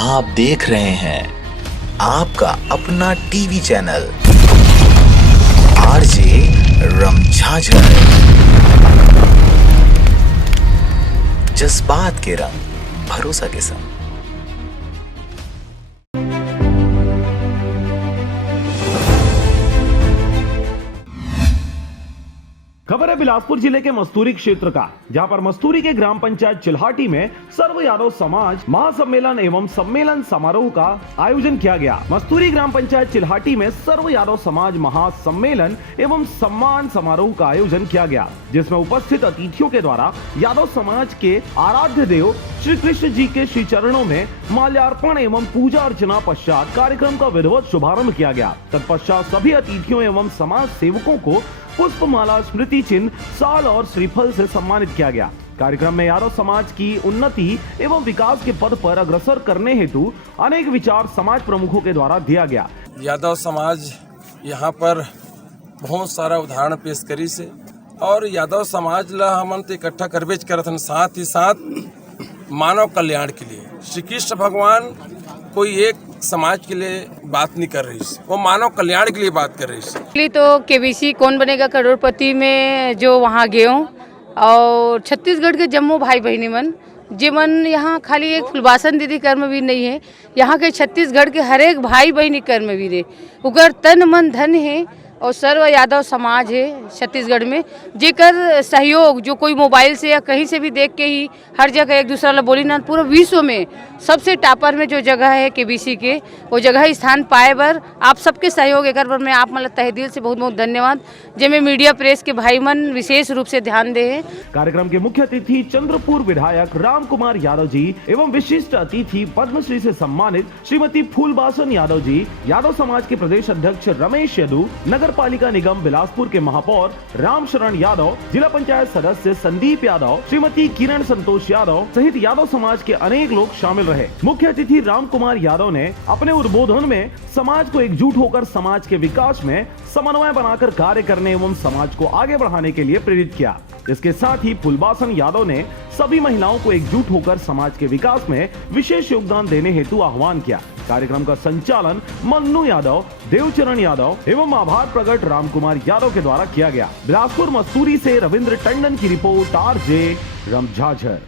आप देख रहे हैं आपका अपना टीवी चैनल आरजे रमझाझर, जज्बात के रंग, भरोसा के संग। खबर है बिलासपुर जिले के मस्तूरी क्षेत्र का, जहां पर मस्तूरी के ग्राम पंचायत चिल्हाटी में सर्व यादव समाज महासम्मेलन एवं सम्मेलन समारोह का आयोजन किया गया। मस्तूरी ग्राम पंचायत चिल्हाटी में सर्व यादव समाज महासम्मेलन एवं सम्मान समारोह का आयोजन किया गया, जिसमें उपस्थित अतिथियों के द्वारा यादव समाज के आराध्य देव श्री कृष्ण जी के श्री चरणों में माल्यार्पण एवं पूजा अर्चना पश्चात कार्यक्रम का विधिवत शुभारंभ किया गया। तत्पश्चात सभी अतिथियों एवं समाज सेवकों को पुष्पमाला, स्मृति चिन्ह, साल और श्रीफल से सम्मानित किया गया। कार्यक्रम में यादव समाज की उन्नति एवं विकास के पद पर अग्रसर करने हेतु अनेक विचार समाज प्रमुखों के द्वारा दिया गया। यादव समाज यहाँ पर बहुत सारा उदाहरण पेश करी से और यादव समाज ला हमन तो इकट्ठा करबेज करथन, साथ ही साथ मानव कल्याण के लिए श्री कृष्ण भगवान कोई एक समाज के लिए बात नहीं कर रही है, वो मानव कल्याण के लिए बात कर रही है। तो केबीसी कौन बनेगा करोड़पति में जो वहाँ गए हूँ और छत्तीसगढ़ के जम्मू भाई बहनी मन जीवन यहाँ खाली एक फुलबासन दीदी कर्मवीर नहीं है, यहाँ के छत्तीसगढ़ के हर एक भाई बहनी कर्मवीर है, उगर तन मन धन है और सर्व यादव समाज है छत्तीसगढ़ में, जेकर सहयोग जो कोई मोबाइल से या कहीं से भी देख के ही हर जगह एक दूसरा ला बोली ना, पूरा विश्व में सबसे टॉपर में जो जगह है केबीसी के, वो जगह स्थान पाए बर आप सबके सहयोग एक पर मैं आप मतलब तहे दिल से बहुत बहुत धन्यवाद, जिनमें मीडिया प्रेस के भाई मन विशेष रूप से ध्यान दे है। कार्यक्रम के मुख्य अतिथि चंद्रपुर विधायक राम कुमार यादव जी एवं विशिष्ट अतिथि पद्मश्री से सम्मानित श्रीमती फूलबासन यादव जी, यादव समाज के प्रदेश अध्यक्ष रमेश यादव, नगर पालिका निगम बिलासपुर के महापौर रामशरण यादव, जिला पंचायत सदस्य संदीप यादव, श्रीमती किरण संतोष यादव सहित यादव समाज के अनेक लोग शामिल रहे। मुख्य अतिथि राम कुमार यादव ने अपने उद्बोधन में समाज को एकजुट होकर समाज के विकास में समन्वय बनाकर कार्य करने एवं समाज को आगे बढ़ाने के लिए प्रेरित किया। इसके साथ ही फूलबासन यादव ने सभी महिलाओं को एकजुट होकर समाज के विकास में विशेष योगदान देने हेतु आह्वान किया। कार्यक्रम का संचालन मन्नू यादव, देवचरण यादव एवं आभार प्रकट राम कुमार यादव के द्वारा किया गया। बिलासपुर मस्तूरी से रविंद्र टंडन की रिपोर्ट, आरजे रमझाझर।